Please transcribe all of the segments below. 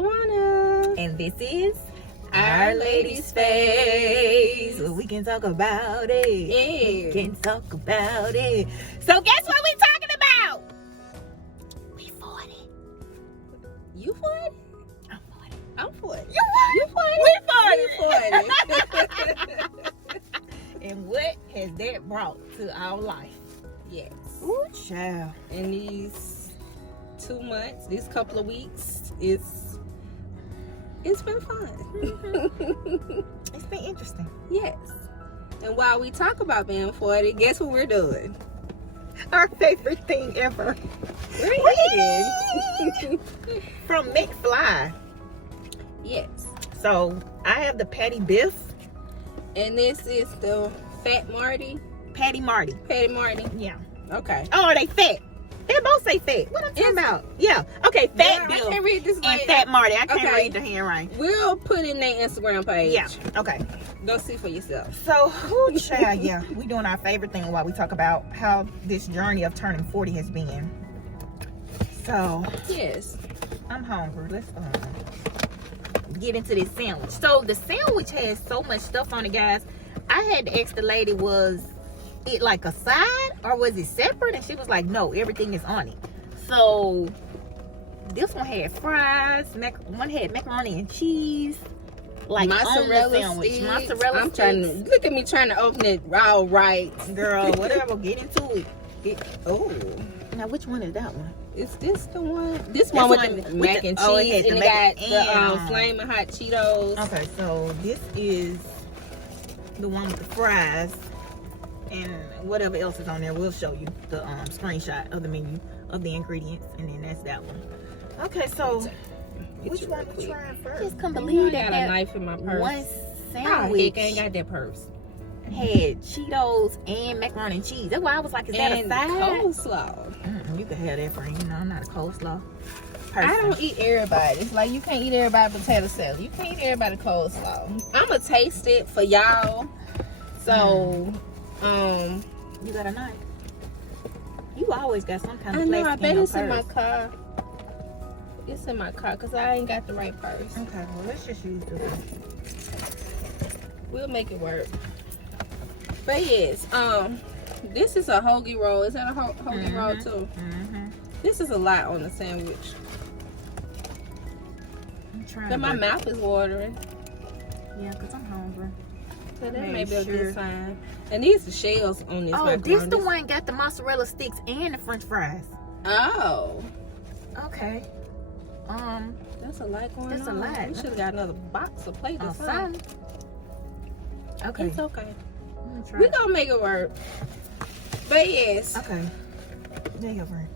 Tawana. And this is Our Lady's Face. Well, we can talk about it. Yeah. We can talk about it. So guess what we talking about? We 40. You 40? I'm 40. I'm 40. You 40? We 40. And what has that brought to our life? Yes. Ooh, child. In these 2 months, these couple of weeks, it's been fun. It's been interesting. Yes. And while we talk about being 40, guess what we're doing? Our favorite thing ever. We're eating. From McFly. Yes. So I have the patty biff. And this is the Fat Marty. Patty Marty. Patty Marty. Yeah. Okay. Oh, are they fat? They both say fat. What I'm talking about? Yeah. Okay, Yeah, Fat I Bill can't read this and right. Fat Marty. I can't Okay. read the handwriting. We'll put in their Instagram page. Yeah. Okay. Go see for yourself. So, whoo, child, yeah, we doing our favorite thing while we talk about how this journey of turning 40 has been. So, Yes. I'm hungry. Let's get into this sandwich. So, the sandwich has so much stuff on it, guys. I had to ask the lady, was it like a side or was it separate? And she was like, no, everything is on it. So, this one had fries. One had macaroni and cheese. Like mozzarella on the sandwich. sticks. Mozzarella I'm sticks. trying to look at me trying to open it all right. Girl, whatever. Get into it. Oh, Now, which one is that one? is this the one? This one with the mac and cheese, oh, it had the and it mac got and- the flaming hot Cheetos. Okay, so this is the one with the fries and whatever else is on there. We'll show you the screenshot of the menu of the ingredients, and then that's that one. Okay, so which one we trying first? Just can't I believe got a that knife in my purse. one Oh, sandwich heck, I ain't got that purse. had Cheetos and macaroni and cheese. That's why I was like, is that And a side? coleslaw. You can have that, friend. You know, I'm not a coleslaw person. I don't eat everybody. It's like you can't eat everybody potato salad. You can't eat everybody coleslaw. I'ma taste it for y'all. So, You got a knife? You always got some kind of I know. I plastic bet in your it's in my purse. car. It's in my car because I ain't got the right purse. Okay, well, let's just use this one. We'll make it work. But yes, this is a hoagie roll. Is that a hoagie roll too? Mm-hmm. This is a lot on the sandwich. I'm trying But to my work. mouth is watering. Yeah, because I'm hungry. So that Make may be a sure. good sign. And these are shells on this Oh, macaroni. this the one got the mozzarella sticks and the french fries. Oh, Okay. that's a lot going on. That's a lot. We should have got another box of plate or something. Something. Okay. It's okay. I'm gonna try. We gonna make it work. But yes. Okay. There you go, friend.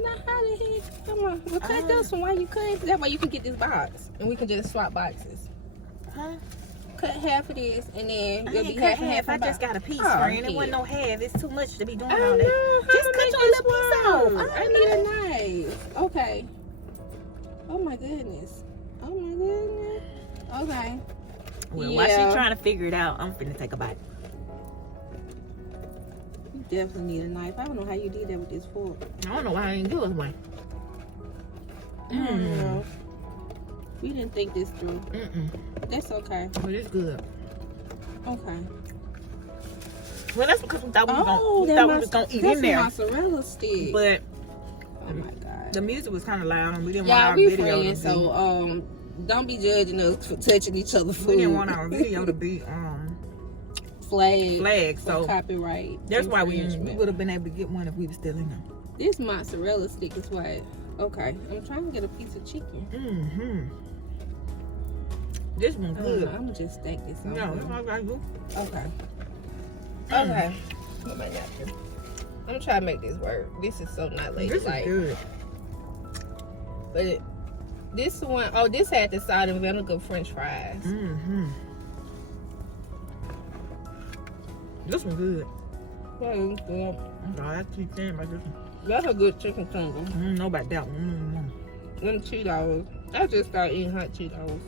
Now how the heck? Come on. Well, cut this one. Why you cut? That way you can get this box, and we can just swap boxes. Huh? Cut half of this, and then I it'll ain't be cut half and half. I just got a piece, Oh, friend. It yeah. wasn't no half. It's too much to be doing I all know. that. How Just to cut make your this little piece work. off. I need a knife. Okay. Oh my goodness. Oh my goodness. Okay. Well, while Yeah. she trying to figure it out, I'm finna take a bite. You definitely need a knife. I don't know how you did that with this fork. I don't know why I didn't do it one. Mm. We didn't think this through. That's okay. But it's good. Okay. Well, that's because we thought we Oh, was gonna eat in there. mozzarella stick. But Oh my god. the music was kind of loud, and we didn't want Yeah, our we video to friends, be. so don't be judging us for touching each other's food. We didn't want our video to be flagged flagged, for so copyright. that's why we infringement. would have been able to get one if we were still in there. This mozzarella stick is what. Okay, I'm trying to get a piece of chicken. This one good. I'm gonna just stack this on. No, it's not like good. Okay. Okay. What my napkin? I'm trying to make this work. This is so not This ladylike. is good. But this one, oh, this had the salt and vinegar French fries. This one good. Well, well, Oh, that's too thin about this one. that's a good chicken finger. I don't know about that one. Them Cheetos. I just started eating hot Cheetos.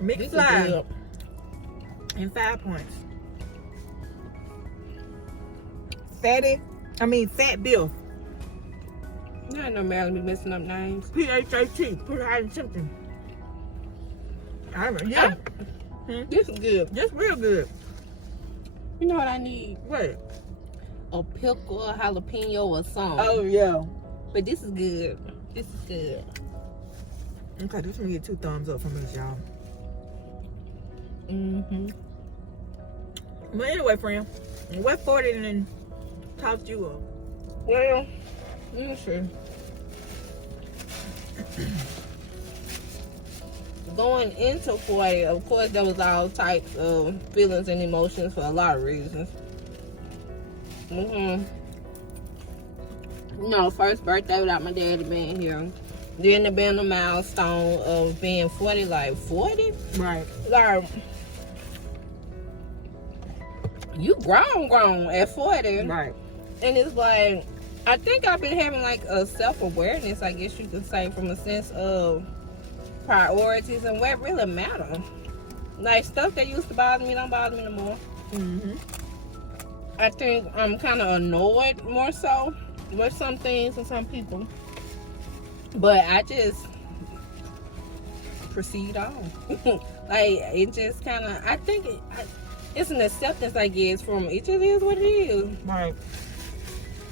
Mixed This is fries good. and 5 points. Fat Bill. You ain't no Marilyn be messing up names. P-H-A-T. Put it in something. Yeah. This is good. This real good. You know what I need? What? A pickle, a jalapeno, or something. Oh, yeah. But this is good. This is good. Okay, this one get 2 thumbs up from us, y'all. Mm-hmm. But anyway, friend, what 40 and tossed you up? Well, sure. Going into 40, of course, there was all types of feelings and emotions for a lot of reasons. You know, first birthday without my daddy being here. Then there been a milestone of being 40, like 40? Right. Like, you grown at 40. Right. And it's like, I think I've been having like a self-awareness, I guess you could say, from a sense of priorities and what really matter. Like, stuff that used to bother me don't bother me no more. I think I'm kind of annoyed more so with some things and some people. But I just proceed on. Like, it just kind of, I think it's an acceptance, I guess, from it just is what it is. Right.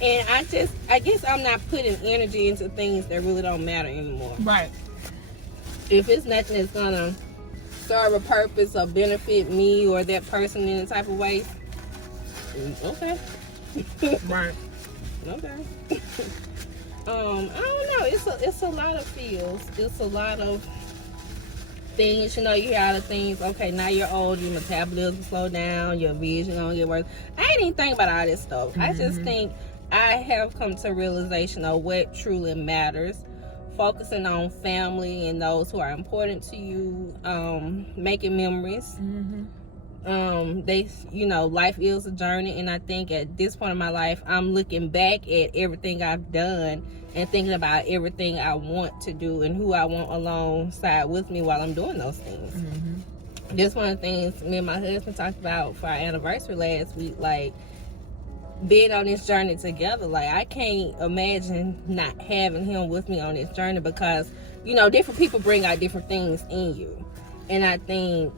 And I guess I'm not putting energy into things that really don't matter anymore. Right. If it's nothing that's gonna serve a purpose or benefit me or that person in a type of way, okay. Right. Okay. I don't know. It's a lot of feels. It's a lot of things. You know, you hear all the things. Okay, now you're old. Your metabolism slow down. Your vision gonna get worse. I ain't even think about all this stuff. I just think I have come to a realization of what truly matters. Focusing on family and those who are important to you. Making memories. Life is a journey, and I think at this point in my life, I'm looking back at everything I've done and thinking about everything I want to do and who I want alongside with me while I'm doing those things. This one of the things me and my husband talked about for our anniversary last week, like being on this journey together. Like, I can't imagine not having him with me on this journey because, you know, different people bring out different things in you, and I think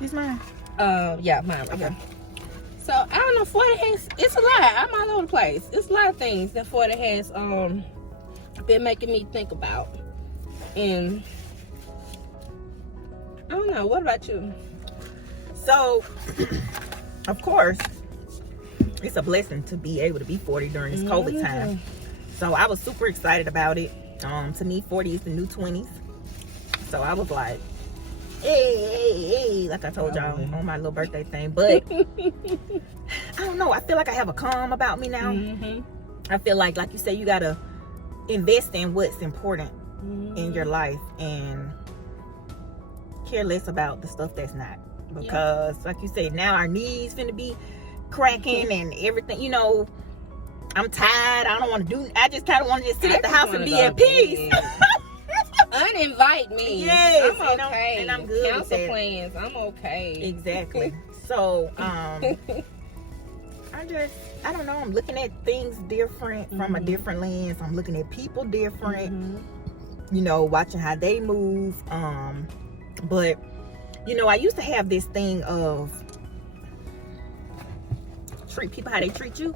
He's mine. Yeah, mine. Okay. So I don't know. 40 has. It's a lot. I'm all over the place. It's a lot of things that 40 has been making me think about, and I don't know. What about you? So, of course, it's a blessing to be able to be 40 during this COVID time. So I was super excited about it. To me, 40 is the new 20s. So I was like, hey, like I told y'all on my little birthday thing. But I don't know. I feel like I have a calm about me now. I feel like you said, you gotta invest in what's important in your life and care less about the stuff that's not. Because, like you said, now our knees finna be cracking and everything. You know, I'm tired. I don't want to do. I just kind of want to just sit at the house and be at peace. Uninvite me. Yes, I'm okay. And I'm good. Cancel plans. I'm okay. Exactly. So, I don't know. I'm looking at things different from a different lens. I'm looking at people different. You know, watching how they move. But you know, I used to have this thing of treat people how they treat you.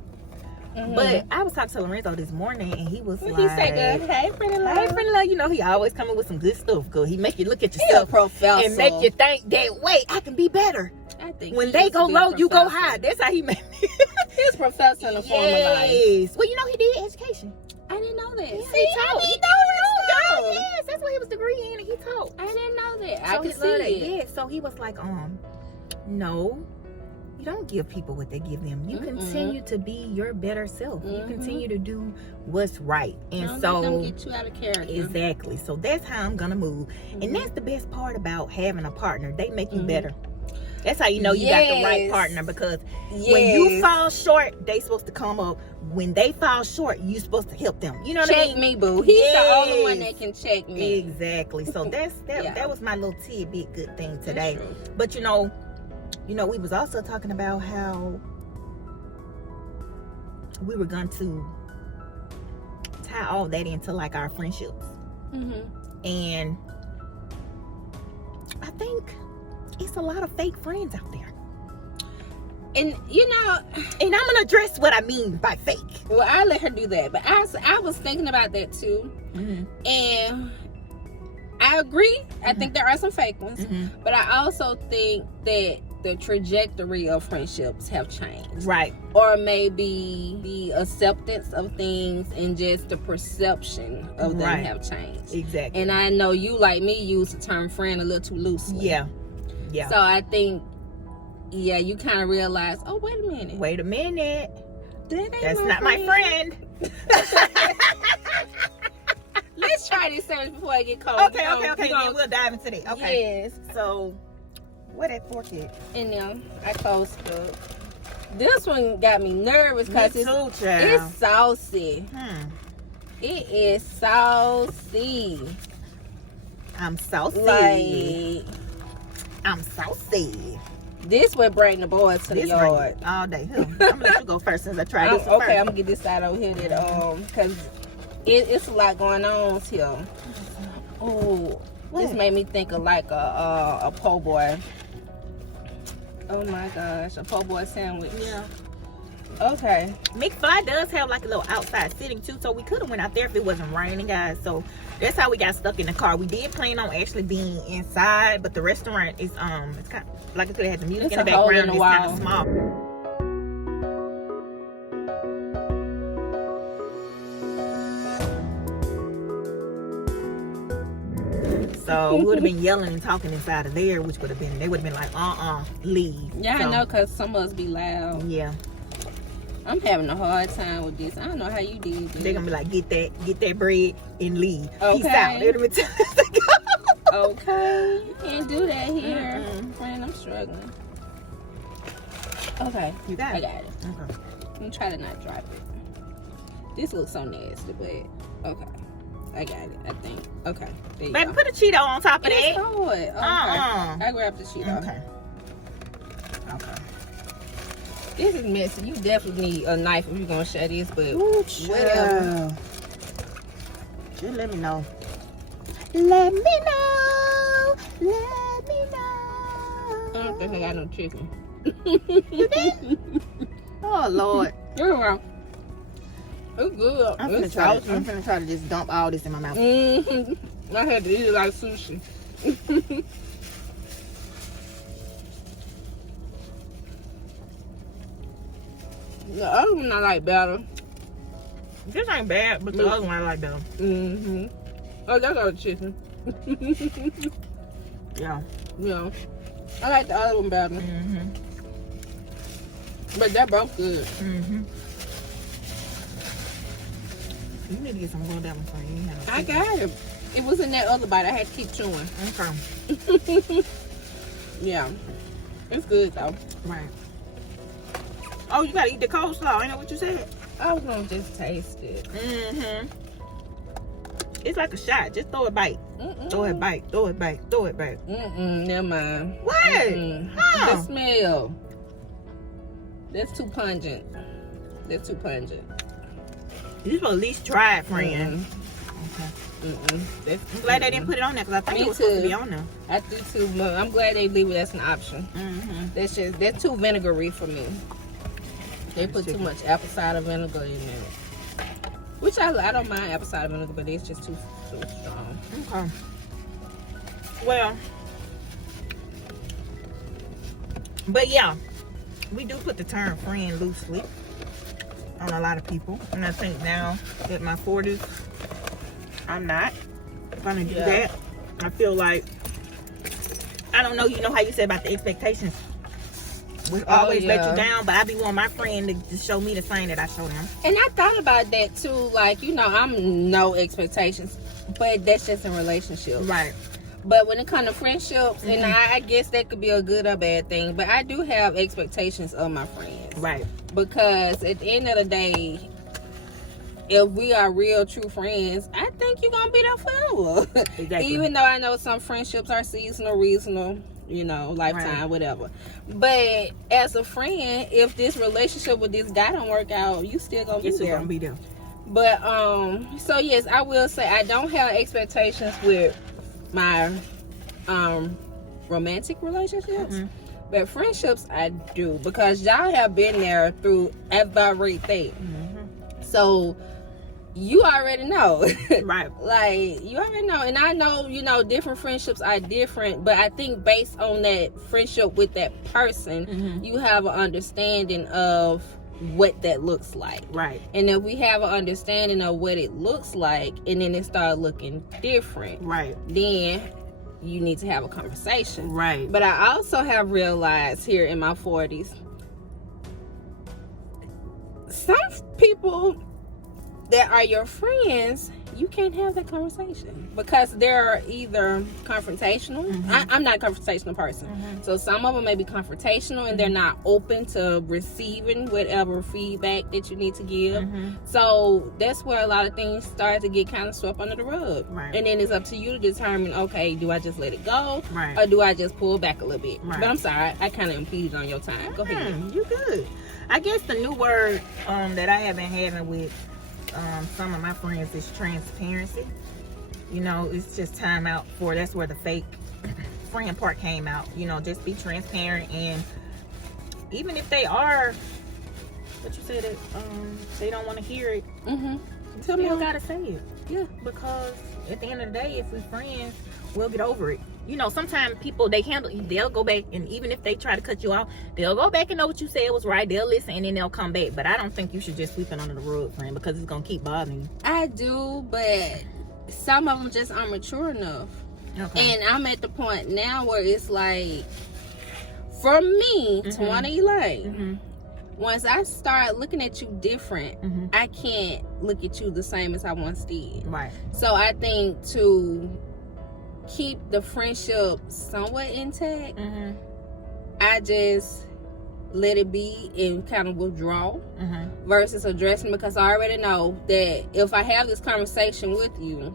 But I was talking to Lorenzo this morning, and he was like, he said, good. Hey, friendly love. Hey, friendly love. You know, he always coming with some good stuff. Cause he make you look at yourself and make you think that, wait, I can be better. I think when they go low, you go high. That's how he made me. He's professor in the form of life. Yes. Well, you know, he did education. I didn't know that. Yeah, he taught. He taught. Yes, that's what he was degree in, and he taught. I didn't know that. So I could see it. Yeah. So he was like, no. You don't give people what they give them. You continue to be your better self. You continue to do what's right. And don't let them get you out of character. Exactly. So that's how I'm gonna move. And that's the best part about having a partner. They make you better. That's how you know you got the right partner, because when you fall short, they supposed to come up. When they fall short, you supposed to help them. You know what I mean? Check me, boo. He's the only one that can check me. Exactly. So that was my little tidbit good thing today. That's true. But you know, we was also talking about how we were going to tie all that into like our friendships. And I think it's a lot of fake friends out there. And you know, and I'm gonna address what I mean by fake. Well, I'll let her do that, but I was thinking about that too, and I agree. I think there are some fake ones, but I also think that the trajectory of friendships have changed, right? Or maybe the acceptance of things and just the perception of them have changed. Exactly. And I know you, like me, use the term friend a little too loosely. Yeah. So I think, you kind of realize, oh, wait a minute. That's not my friend. Let's try this first before I get cold. Okay. Then we'll dive into that. Okay. Yes. So, where that fork at? And then I closed it. This one got me nervous because it's saucy. It is saucy. I'm saucy. Like, I'm saucy. This would bring the boys to the yard all day. I'm gonna let you go first since I tried this one first. Okay, I'm gonna get this side over here that because it's a lot going on here. Oh, this made me think of like a po' boy. Oh my gosh, a po' boy sandwich. Yeah. Okay. McFly does have like a little outside sitting too, so we could have went out there if it wasn't raining, guys. So that's how we got stuck in the car. We did plan on actually being inside, but the restaurant is it's kind of, like I could have had the music in the background. It's kind of small. So we would have been yelling and talking inside of there, which would have been, they would have been like, leave. Yeah, so, I know, because some of us be loud. Yeah. I'm having a hard time with this. I don't know how you did this. They're gonna be like, get that bread and leave. Okay. Peace out. Okay. You can't do that here. Friend, I'm struggling. Okay. You got it. I got it. Okay. I'm gonna try to not drop it. This looks so nasty, but okay. I got it, I think. Okay. There you Baby, go. put a Cheeto on top of that. Okay. I grabbed the Cheeto. Okay. This is messy. You definitely need a knife if you're gonna share this, but ooh, whatever. Just let me know. Let me know. Let me know. I don't think I got no chicken. You did? Oh Lord. It's good. I'm finna try to just dump all this in my mouth. I had to eat it like sushi. The other one I like better. This ain't bad, but the other one I like better. Oh, that's all the chicken. Yeah. Yeah. I like the other one better. But they're both good. You need to get some more of that one for you. I got it. It was in that other bite. I had to keep chewing. Okay. Yeah. It's good though. Right. Oh, you gotta eat the coleslaw. Ain't that what you said? I was gonna just taste it. It's like a shot. Just throw it bite. Throw it bite. Throw it bite. Throw it bite. Never mind. What? How? The smell. That's too pungent. That's too pungent. You should at least try it, friend. Okay. I'm glad they didn't put it on there because I think it was supposed to be on there. I do too. But I'm glad they leave it as an option. That's too vinegary for me. They put too much apple cider vinegar in there, which I don't mind apple cider vinegar, but it's just too strong. Okay. Well, but yeah, we do put the term friend loosely on a lot of people, and I think now at my 40s, I'm not gonna do that. I feel like, I don't know, you know how you said about the expectations. We always let you down, but I be wanting my friend to show me the same that I show them. And I thought about that too. Like, you know, I'm no expectations, but that's just in relationships. Right. But when it comes to friendships, and I guess that could be a good or bad thing, but I do have expectations of my friends. Right. Because at the end of the day, if we are real, true friends, I think you're going to be there forever. Exactly. Even though I know some friendships are seasonal, reasonable, you know, lifetime, whatever. But as a friend, if this relationship with this guy don't work out, you still going to be there. Gonna be there. But so yes, I will say I don't have expectations with my romantic relationships. Mhm. But friendships I do, because y'all have been there through everything. Mhm. So you already know. Right. Like, you already know. And I know, different friendships are different, but I think based on that friendship with that person, Mhm. you have an understanding of what that looks like. Right. And if we have an understanding of what it looks like, and then it start looking different, Right. then you need to have a conversation. Right. But I also have realized here in my 40s, some people that are your friends, you can't have that conversation because they're either confrontational. Mhm. I'm not a confrontational person. Mhm. So some of them may be confrontational and they're not open to receiving whatever feedback that you need to give. Mhm. So that's where a lot of things start to get kind of swept under the rug. Right. And then it's up to you to determine, okay, do I just let it go? Right. Or do I just pull back a little bit? Right. But I'm sorry, I kind of impeded on your time. Go ahead. You good. I guess the new word that I have been having with some of my friends is transparency. It's just time out for, that's where the fake friend part came out. Just be transparent, and even if they are, what you said, that they don't want to hear it, Mm-hmm. you Tell me still how- gotta say it. Yeah. Because at the end of the day, if we're friends, we'll get over it. Sometimes people, they'll go back, and even if they try to cut you off, they'll go back and know what you said was right. They'll listen, and then they'll come back. But I don't think you should just sweep it under the rug, friend, because it's gonna keep bothering you. I do, but some of them just aren't mature enough. Okay. And I'm at the point now where it's like, for me, Mhm. 2011, Mhm. once I start looking at you different, Mhm. I can't look at you the same as I once did. Right. So I think to keep the friendship somewhat intact, Mhm. I just let it be and kind of withdraw Mhm. versus addressing, because I already know that if I have this conversation with you,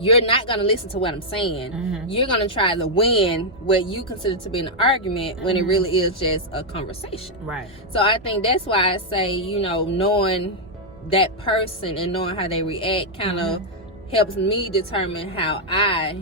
you're not going to listen to what I'm saying. Mhm. You're going to try to win what you consider to be an argument when it Mhm. really is just a conversation. Right. So I think that's why I say, knowing that person and knowing how they react kind of helps me determine how I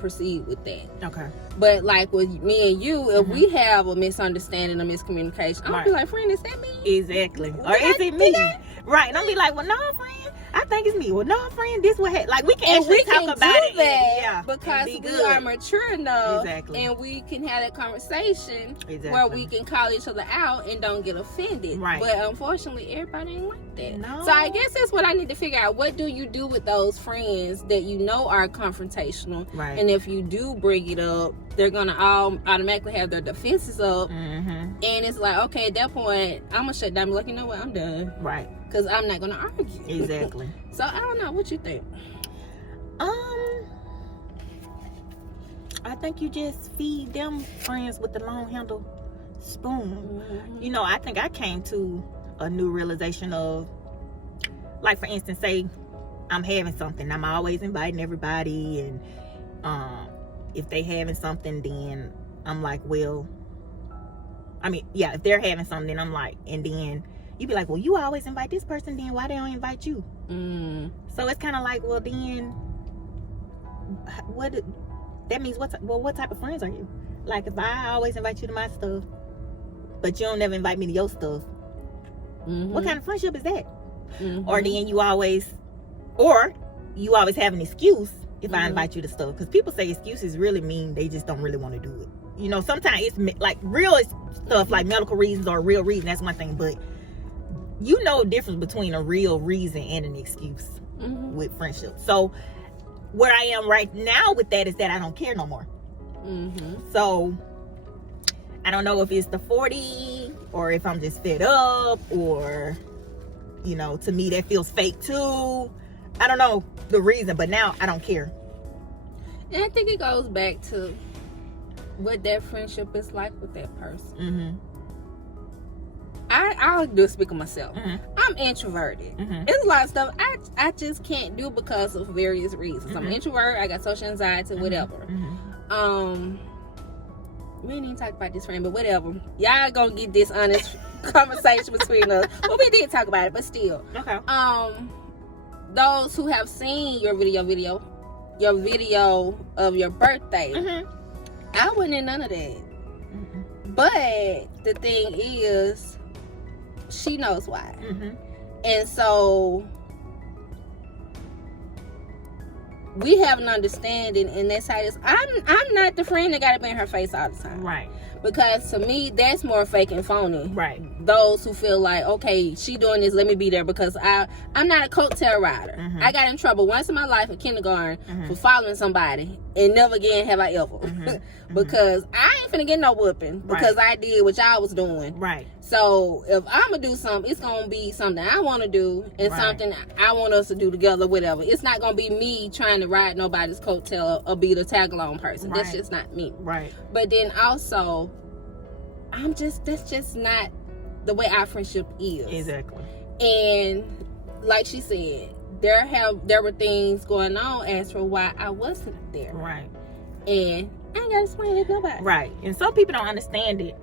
proceed with that. Okay. But like with me and you, if we have a misunderstanding or miscommunication, I'm Right. be like, friend, is that me? Exactly. Did Or is I- it me? did I- Right. And I'll be like, well, no, friend, I think it's me. Well, no, friend, this what happened. Like, we can And actually we talk can about do it. that Yeah. because and be we good. are mature enough, Exactly. and we can have that conversation Exactly. where we can call each other out and don't get offended. Right. But unfortunately, everybody ain't like that. No. So I guess that's what I need to figure out. What do you do with those friends that are confrontational? Right. And if you do bring it up, they're gonna all automatically have their defenses up. Mm-hmm. And it's like, okay, at that point, I'm gonna shut down and be like, you know what, I'm done. Right. Because I'm not gonna argue. Exactly. So I don't know, what you think? I think you just feed them friends with the long handle spoon. I think I came to a new realization of, like, for instance, say I'm having something, I'm always inviting everybody, and if they having something, then I'm like, well, if they're having something, then I'm like, and then you be like, well, you always invite this person, then why they don't invite you? So it's kind of like, well, then what that means? What type of friends are you? Like, if I always invite you to my stuff, but you don't never invite me to your stuff, what kind of friendship is that? Or then you always have an excuse if I invite you to stuff, because people say excuses really mean they just don't really want to do it. Sometimes it's like real stuff, like medical reasons or a real reason. That's one thing, but the difference between a real reason and an excuse with friendship. So where I am right now with that is that I don't care no more. So I don't know if it's the 40 or if I'm just fed up, or to me that feels fake too. I don't know the reason, but now I don't care. And I think it goes back to what that friendship is like with that person. I'll do speak of myself. I'm introverted. There's a lot of stuff I just can't do because of various reasons. I'm an introvert. I got social anxiety, whatever. We ain't even talk about this, friend, but whatever. Y'all gonna get this honest conversation between us. Well, we did talk about it, but still. Okay. Those who have seen your video of your birthday, I wasn't in none of that. But the thing is, she knows why. And so we have an understanding, and that's how it is. I'm not the friend that gotta be in her face all the time. Right. Because to me, that's more fake and phony. Right. Those who feel like, okay, she doing this, let me be there, because I'm not a coattail rider. I got in trouble once in my life in kindergarten for following somebody, and never again have I ever. Because I ain't finna get no whooping because I did what y'all was doing. Right. So if I'm gonna do something, it's gonna be something I want to do and something I want us to do together, whatever. It's not gonna be me trying to ride nobody's coattail or be the tag along person. That's just not me. Right. But then also, that's just not the way our friendship is. Exactly. And like she said, there were things going on as for why I wasn't there. Right. And I ain't gotta explain it to nobody. Right. And some people don't understand it.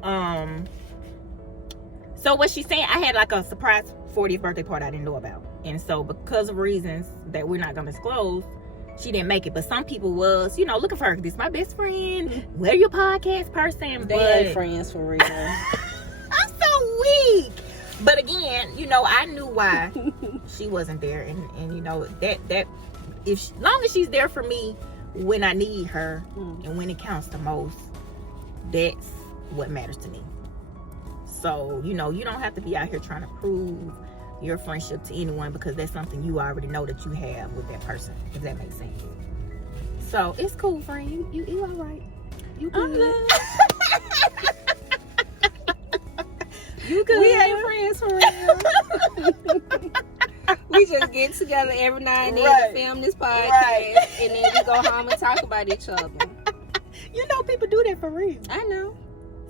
So what she's saying, I had like a surprise 40th birthday party I didn't know about. And so because of reasons that we're not gonna disclose, she didn't make it. But some people was, looking for her. This is my best friend. We're your podcast person. They ain't friends for real. I'm so weak. But again, I knew why she wasn't there. And that if long as she's there for me when I need her and when it counts the most, that's what matters to me. So, you don't have to be out here trying to prove your friendship to anyone, because that's something you already know that you have with that person, if that makes sense. So, it's cool, friend. You all right. You good. You good. We ain't friends for real. We just get together every now and then to film this podcast, and then we go home and talk about each other. People do that for real. I know.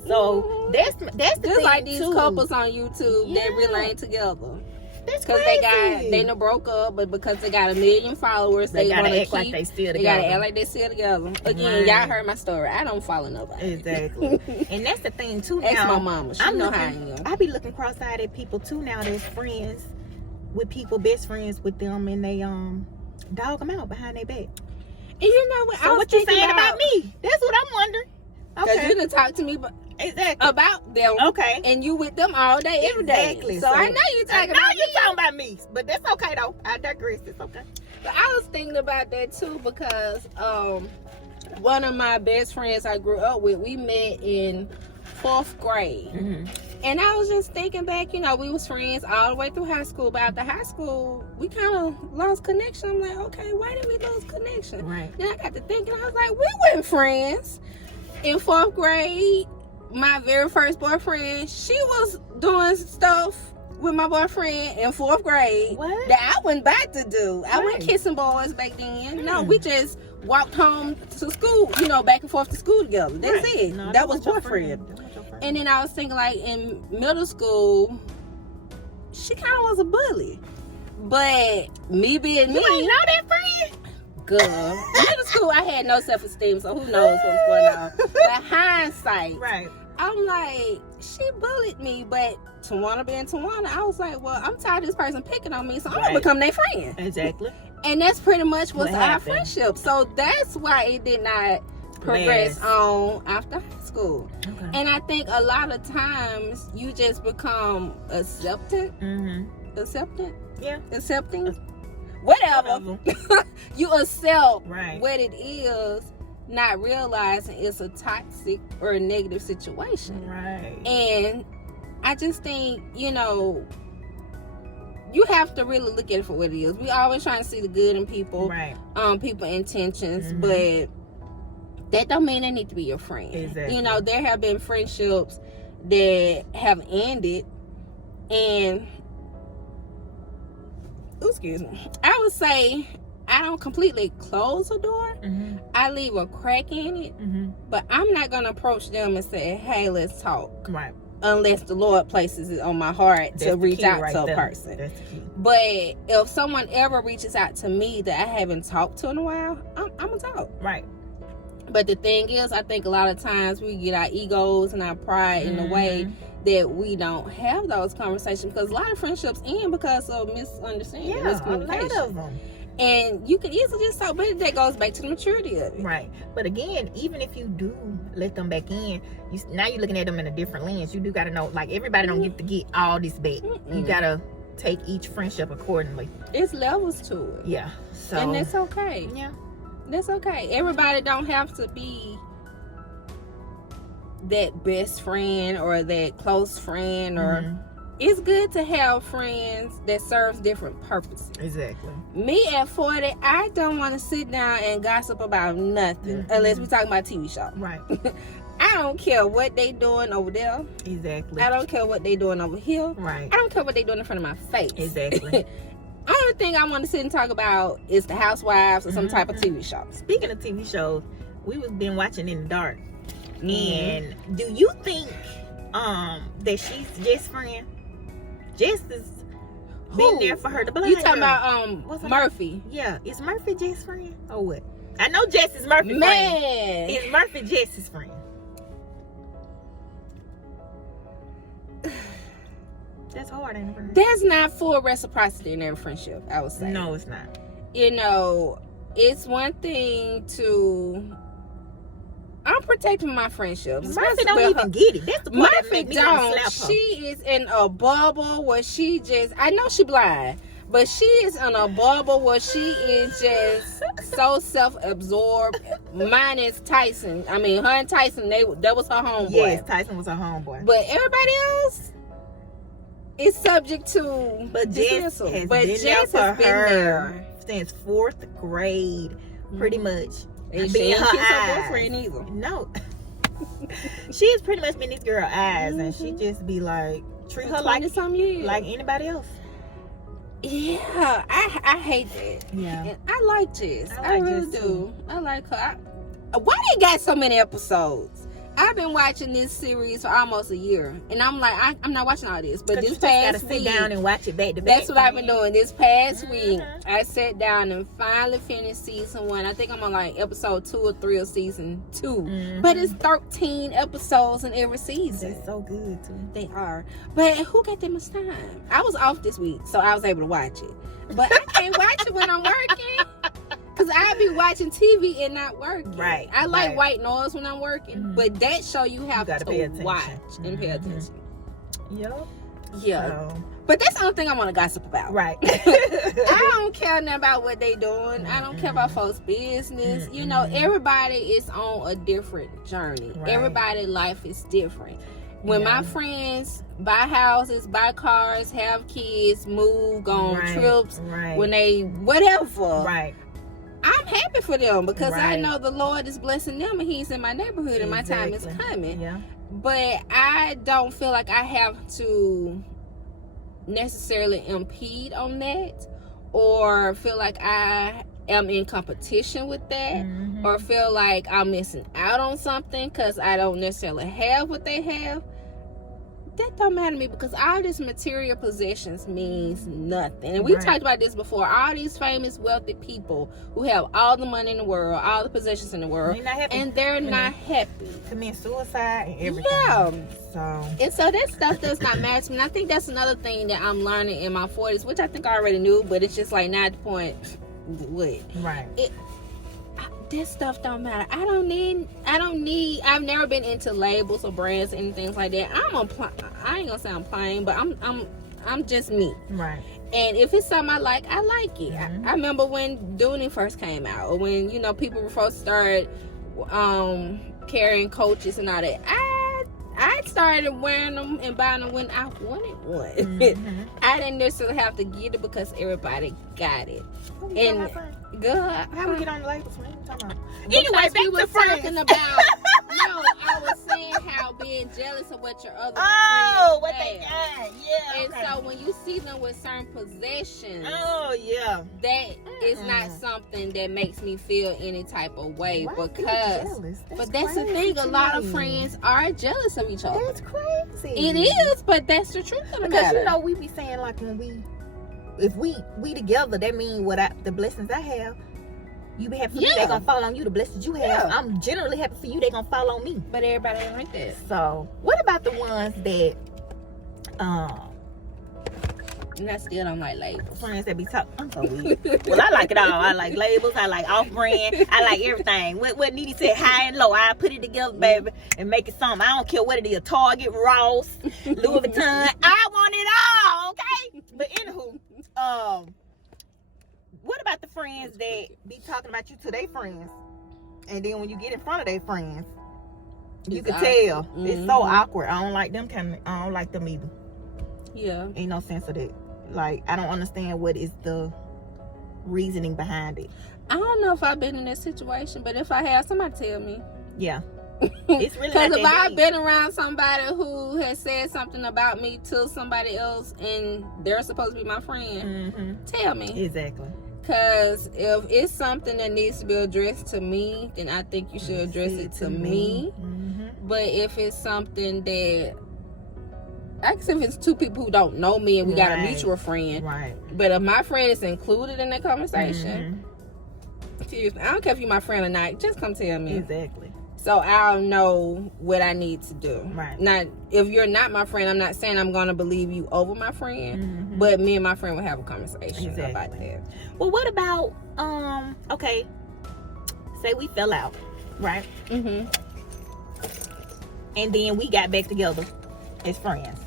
So that's the just thing like these too. couples on YouTube that really ain't together. That's because they done broke up, but because they got 1 million followers, they gotta wanna act like they still together. They gotta act like they still together. Again, y'all heard my story. I don't follow nobody. Exactly. And that's the thing too. Ask now, my mama. She know how I am. I be looking cross-eyed at people too now that's friends with people, best friends with them, and they dog them out behind their back. And you know what? So what you saying about me? That's what I'm wondering. Because you done talk to me about them. Okay. And you with them all day, every day. Exactly. So I know you talking about me. you talking about me. But that's okay though. I digress. It's okay. But I was thinking about that too, because one of my best friends I grew up with, we met in 4th grade. And I was just thinking back, we was friends all the way through high school. But after high school, we kind of lost connection. I'm like, okay, why did we lose connection? Right. Then I got to thinking, I was like, we weren't friends. In 4th grade, my very first boyfriend, she was doing stuff with my boyfriend in 4th grade that I wasn't about to do. I wasn't kissing boys back then. No, we just walked home to school, back and forth to school together. That's it. No, that was boyfriend. And then I was thinking, like, in middle school, she kind of was a bully. But me being me. You ain't know that friend? Girl. Middle school, I had no self-esteem, so who knows what was going on. But hindsight, I'm like, she bullied me, but Tawana being Tawana, I was like, well, I'm tired of this person picking on me, so I'm going to become their friend. Exactly. And that's pretty much what's our friendship. So that's why it did not progress on after high school. Okay. And I think a lot of times you just become accepting. Accepting. Whatever. You accept what it is, not realizing it's a toxic or a negative situation. Right. And I just think, you have to really look at it for what it is. We always trying to see the good in people, people intentions, but that don't mean they need to be your friend. Exactly. There have been friendships that have ended, and excuse me, I would say I don't completely close a door. I leave a crack in it, but I'm not gonna approach them and say, hey, let's talk, unless the Lord places it on my heart to reach out to a person. That's the key. But if someone ever reaches out to me that I haven't talked to in a while, I'm gonna talk. But the thing is, I think a lot of times we get our egos and our pride in the way that we don't have those conversations, because a lot of friendships end because of misunderstanding, miscommunication. A lot of them. And you can easily just talk, but that goes back to the maturity of it. Right. But again, even if you do let them back in, now you're looking at them in a different lens. You do got to know, like, everybody don't get to get all this back. You got to take each friendship accordingly. It's levels to it. Yeah. So, and that's okay. Yeah. That's okay. Everybody don't have to be that best friend or that close friend, or it's good to have friends that serves different purposes. Exactly. Me at 40, I don't want to sit down and gossip about nothing unless we talking about TV show. Right. I don't care what they doing over there. Exactly. I don't care what they doing over here. Right. I don't care what they doing in front of my face. Exactly. Only thing I want to sit and talk about is the Housewives or some type of TV show. Speaking of TV shows, we was been watching In the Dark. And do you think that she's Jess' friend? Jess has been there for her. The blind You talking girl. about Murphy? Yeah. Is Murphy Jess' friend or what? I know Jess is Murphy's Man. friend. Is Murphy Jess's friend? That's hard, ain't it? There's not full reciprocity in every friendship, I would say. No, it's not. You know, it's one thing to... I'm protecting my friendships. Murphy don't even get it. That's the part that Murphy make me want to don't. slap her. She is in a bubble where she just... I know she blind, but she is in a bubble where she is just so self-absorbed. Mine is Tyson. I mean, her and Tyson, that was her homeboy. Yes, Tyson was her homeboy. But everybody else is subject to dismissal. Jess has But been Jess there has for been her there. since 4th grade, pretty much. And she Being ain't her kiss her eyes. boyfriend either. No. She's pretty much been this girl's eyes, and she just be like, treat her like anybody else. Yeah, I hate that. Yeah. And I like Jess. I like really Jess, do. too. I like her. Why they got so many episodes? I've been watching this series for almost a year, and I'm like, I'm not watching all this. But this past week, sit down and watch it back to back. that's what I've been doing. This past week, I sat down and finally finished season 1. I think I'm on like episode 2 or 3 of season 2. But it's 13 episodes in every season. That's so good too. They are. But who got that much time? I was off this week, so I was able to watch it. But I can't watch it when I'm working. Because I be watching TV and not working. Right. I like right. white noise when I'm working. But that show you have gotta to pay attention. watch and pay attention. Yep. Yeah. So, But that's the only thing I want to gossip about. right. I don't care nothing about what they doing. I don't care about folks' business. You know, everybody is on a different journey. Right. Everybody's life is different. When my friends buy houses, buy cars, have kids, move, go on trips, when they whatever, I'm happy for them because I know the Lord is blessing them and He's in my neighborhood and my time is coming. Yeah. But I don't feel like I have to necessarily impede on that or feel like I am in competition with that or feel like I'm missing out on something because I don't necessarily have what they have. That don't matter to me because all these material possessions means nothing. And we talked about this before. All these famous wealthy people who have all the money in the world, all the possessions in the world, and they're not happy. Commit suicide and everything. Yeah. So. And so that stuff does not matter to me. And I think that's another thing that I'm learning in my 40s, which I think I already knew, but it's just like not the point. What? Right. This stuff don't matter. I've never been into labels or brands or anything like that. I ain't gonna say I'm plain, but I'm just me. Right. And if it's something I like it. I remember when Dooney first came out, or when, you know, people first started carrying coaches and all that. I started wearing them and buying them when I wanted one. I didn't necessarily have to get it because everybody got it. And good. How we get on the labels? What are you talking about? Anyway, we were talking about. No, I was saying how being jealous of what your other friends what have. they got. Yeah. And so when you see them with certain possessions, that is not something that makes me feel any type of way. But that's the thing. A lot of friends are jealous of each other. That's crazy. It is, but that's the truth of the matter. Because you know we be saying like if we together, that means the blessings I have. You be happy for me, they gonna fall on you. The blessings you have, I'm generally happy for you, they gonna fall on me. But everybody ain't like that. So, what about the ones that And I still don't like labels. Friends that be talking. I'm so weak. Well, I like it all. I like labels. I like off-brand. I like everything. What Nene said, high and low. I put it together, baby, and make it something. I don't care what it is. Target, Ross, Louis Vuitton. I want it all, okay? But anywho, what about the friends that be talking about you to their friends, and then when you get in front of their friends, you can tell it's so awkward. I don't like them I don't like them either. Yeah, ain't no sense of that. Like, I don't understand what is the reasoning behind it. I don't know if I've been in that situation, but if I have, somebody tell me. Yeah. It's really because not if that I've deep. been around somebody who has said something about me to somebody else and they're supposed to be my friend, tell me. Exactly. Because if it's something that needs to be addressed to me, then I think you should address it to me. But if it's something that, I guess if it's two people who don't know me and we got a mutual friend, right? But if my friend is included in that conversation, excuse me, I don't care if you're my friend or not, just come tell me. Exactly. So I'll know what I need to do. Right. Now, if you're not my friend, I'm not saying I'm going to believe you over my friend, but me and my friend will have a conversation about that. Well, what about, okay, say we fell out, right? And then we got back together as friends.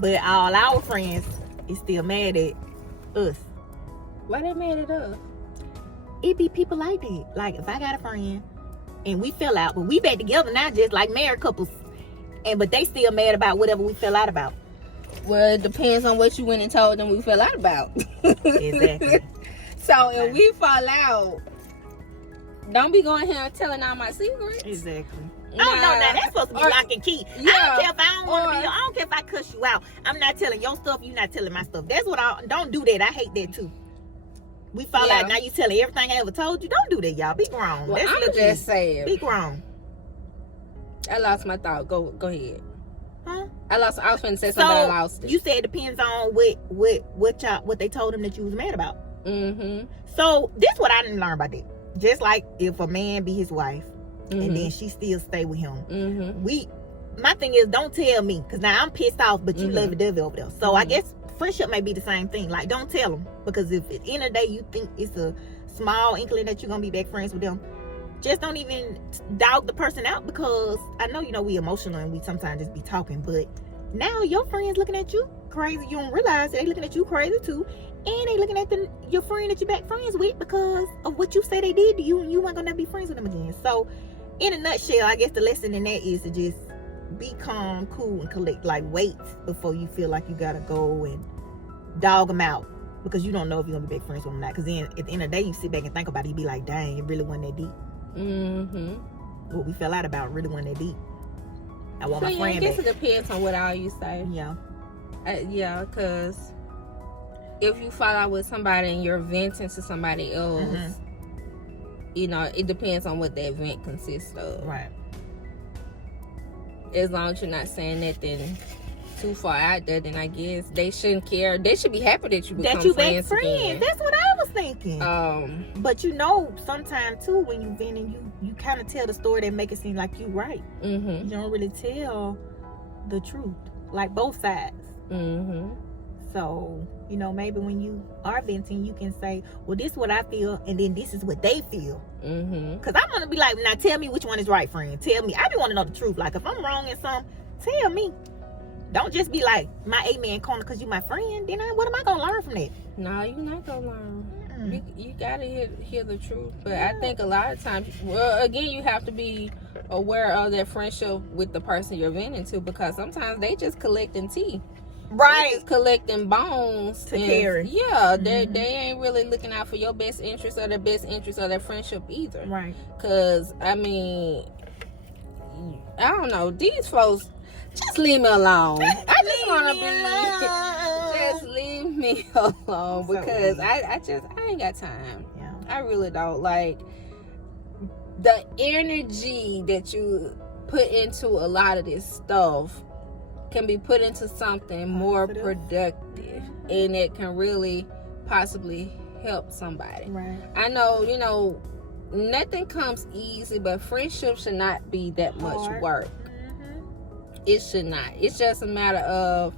But all our friends is still mad at us. Why they mad at us? It be people like that. Like, if I got a friend and we fell out, but we back together now, just like married couples, but they still mad about whatever we fell out about. Well, it depends on what you went and told them we fell out about. Exactly. So if we fall out, don't be going here and telling all my secrets. Exactly. Oh, no, that's supposed to be lock and key. Yeah, I don't care if I don't want to be, I don't care if I cuss you out. I'm not telling your stuff, you not telling my stuff. That's what don't do that. I hate that too. We fall out, now you telling everything I ever told you. Don't do that, y'all. Be grown. Well, that's I'm just saying. Be grown. I lost my thought. Go ahead. Huh? I was finna say something, I lost it. You said it depends on what they told him that you was mad about. So this what I didn't learn about that. Just like if a man be his wife and then she still stay with him. My thing is, don't tell me, because now I'm pissed off, but you love the devil over there. So I guess friendship may be the same thing. Like, don't tell them, because if at the end of the day you think it's a small inkling that you're gonna be back friends with them, just don't even dog the person out, because I know, we emotional and we sometimes just be talking, but now your friends looking at you crazy. You don't realize they looking at you crazy too, and they looking at your friend that you're back friends with because of what you say they did to you, and you weren't gonna be friends with them again. So in a nutshell, I guess the lesson in that is to just be calm, cool, and collect. Like, wait before you feel like you gotta go and dog them out, because you don't know if you're gonna be big friends with them or not. Because then at the end of the day, you sit back and think about it, you be like, dang, it really wasn't that deep. What we fell out about really wasn't that deep. I want my friend I guess back. it depends on what all you say. Yeah, because if you fall out with somebody and you're venting to somebody else, it depends on what that vent consists of. Right. As long as you're not saying nothing too far out there, then I guess they shouldn't care. They should be happy that you become friends again. That's what I was thinking. But sometimes too, when you vent and you kind of tell the story that make it seem like you right. You don't really tell the truth, like both sides. So maybe when you are venting, you can say, well, this is what I feel, and then this is what they feel. Because I'm gonna be like, now tell me which one is right, friend. Tell me. I be want to know the truth. Like, if I'm wrong in something, tell me. Don't just be like my amen corner because you my friend. Then what am I gonna learn from that? No, you're not gonna learn. You gotta hear the truth. But I think a lot of times, well, again, you have to be aware of that friendship with the person you're venting to, because sometimes they just collecting tea. Right. They just collecting bones to carry. Yeah, they ain't really looking out for your best interest or the best interest of their friendship either. Right. Because, I don't know, these folks, just leave me alone. I just want to be, just leave me alone, because I ain't got time. Yeah. I really don't. Like, the energy that you put into a lot of this stuff can be put into something more productive, and it can really possibly help somebody. Right. I know, nothing comes easy, but friendship should not be that much work. It should not. It's just a matter of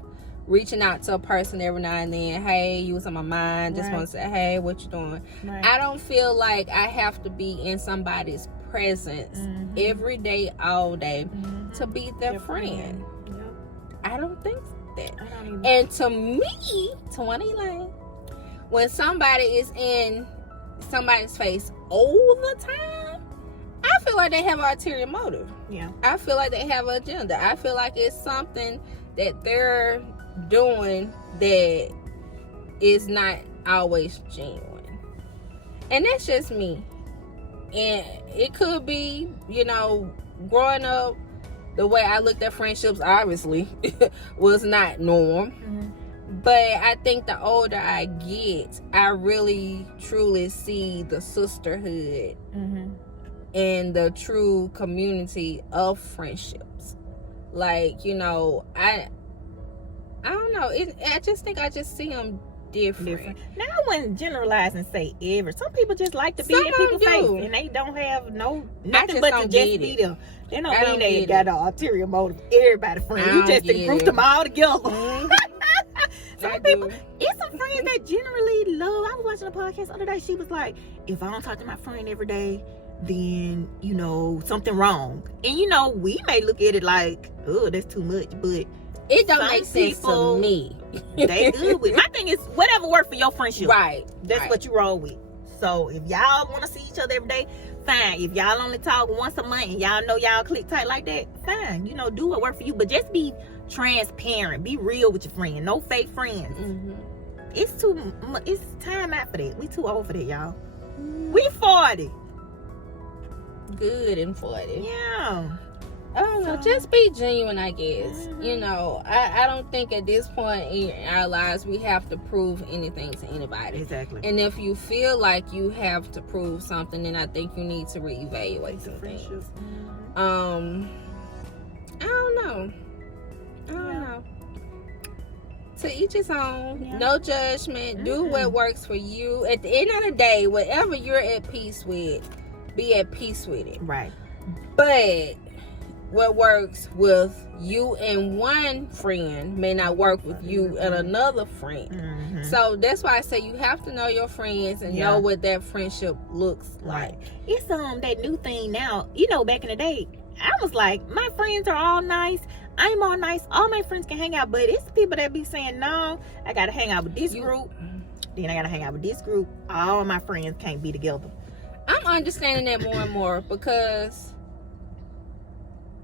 reaching out to a person every now and then. Hey, you was on my mind. Just want to say, hey, what you doing? Right. I don't feel like I have to be in somebody's presence every day, all day to be their friend. Yep. I don't think that. I don't even. And to me, 20 when somebody is in somebody's face all the time, I feel like they have an ulterior motive. Yeah. I feel like they have an agenda. I feel like it's something that they're doing that is not always genuine. And that's just me. And it could be, growing up, the way I looked at friendships obviously was not norm. But I think the older I get, I really truly see the sisterhood and the true community of friendships. Like, I don't know. I just think I just see them different. Now I wouldn't generalize and say ever. Some people just like to be Some in people's do. face, and they don't have nothing just but don't to get just be it. there. They don't I mean don't they get got it. an ulterior motive. Everybody friends. I You don't just get grouped it. them all together. I Some do. people, it's some friends that generally love. I was watching a podcast the other day. She was like, if I don't talk to my friend every day, then something wrong. And we may look at it like, oh, that's too much, but It don't some make sense people, to me. they good with it. My thing is, whatever works for your friendship, Right. that's right. what you roll with. So if y'all want to see each other every day, fine. If y'all only talk once a month and y'all know y'all click tight like that, fine. Do what works for you. But just be transparent. Be real with your friend. No fake friends. It's time out for that. We too old for that, y'all. We 40. Good and 40. Yeah. I don't know. Just be genuine, I guess. I don't think at this point in our lives we have to prove anything to anybody. Exactly. And if you feel like you have to prove something, then I think you need to reevaluate some friendship. things. I don't know. To each his own. Yeah. No judgment. Do what works for you. At the end of the day, whatever you're at peace with, be at peace with it. Right. But what works with you and one friend may not work with you and another friend. So that's why I say you have to know your friends and know what that friendship looks like. It's that new thing now. Back in the day, I was like, my friends are all nice. I'm all nice. All my friends can hang out, but it's people that be saying, no, I gotta hang out with this group. Then I gotta hang out with this group. All my friends can't be together. I'm understanding that more and more because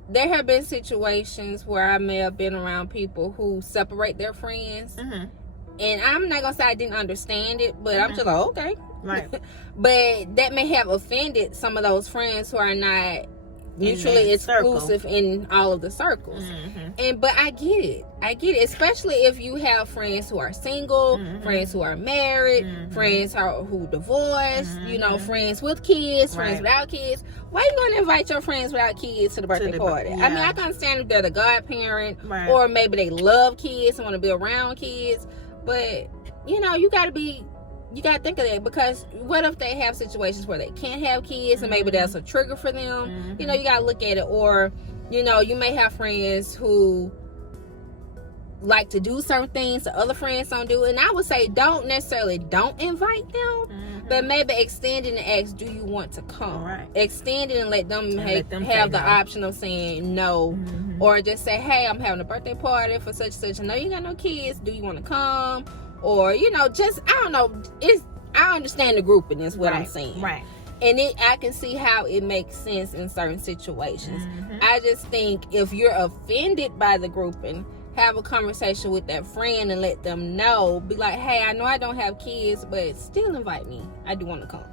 there have been situations where I may have been around people who separate their friends. And I'm not gonna say I didn't understand it, but I'm just like, okay. Right. But that may have offended some of those friends who are not mutually exclusive in all of the circles. But I get it, especially if you have friends who are single, friends who are married, friends who divorced, friends with kids, friends without kids. Why you gonna invite your friends without kids to the birthday party? I mean, I can understand if they're the godparent, or maybe they love kids and want to be around kids, but you gotta think of that, because what if they have situations where they can't have kids and maybe that's a trigger for them? You gotta look at it. Or you may have friends who like to do certain things that other friends don't do, and I would say don't invite them, but maybe extend it and ask, do you want to come? Extend it and let them have the option of saying no, or just say, hey, I'm having a birthday party for such and such, I know you got no kids, do you want to come? Or just, I don't know, I understand the grouping is what I'm saying. Right. And I can see how it makes sense in certain situations. I just think if you're offended by the grouping, have a conversation with that friend and let them know. Be like, hey, I know I don't have kids, but still invite me. I do want to come.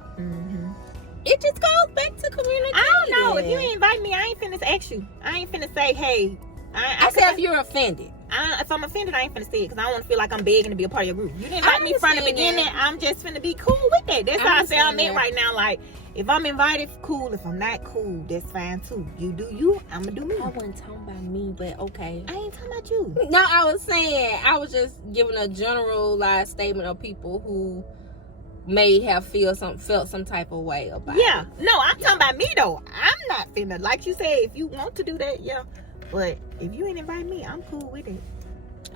It just goes back to communication. I don't know. If you ain't invite me, I ain't finna ask you. I ain't finna say, hey. I said if you're offended. If I'm offended, I ain't finna say it, because I don't want to feel like I'm begging to be a part of your group. You didn't invite me from the beginning. I'm just finna be cool with that. That's how I say I'm in right now. Like, if I'm invited, cool. If I'm not, cool. That's fine too. You do you, I'm gonna do me. I wasn't talking about me, but okay. I ain't talking about you. No, I was saying, I was just giving a generalized statement of people who may have felt some type of way about it. No, I'm talking about me though. I'm not finna, like you said, if you want to do that, But if you ain't invite me, I'm cool with it.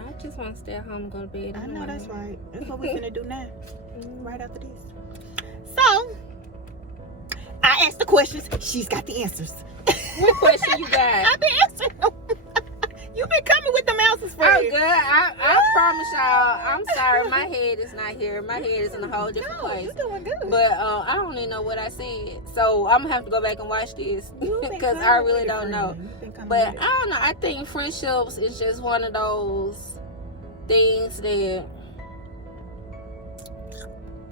I just want to stay at home and go to bed. I know that's right. That's what we're gonna do now. Right after this. So I asked the questions. She's got the answers. What question you got? I've been answering them. You've been coming with them answers for Oh, you. good. I promise y'all. I'm sorry, my head is not here. My head is in a whole different place. You're doing good. But I don't even know what I said, so I'm gonna have to go back and watch this because I really don't know. But I don't know. I think friendships is just one of those things that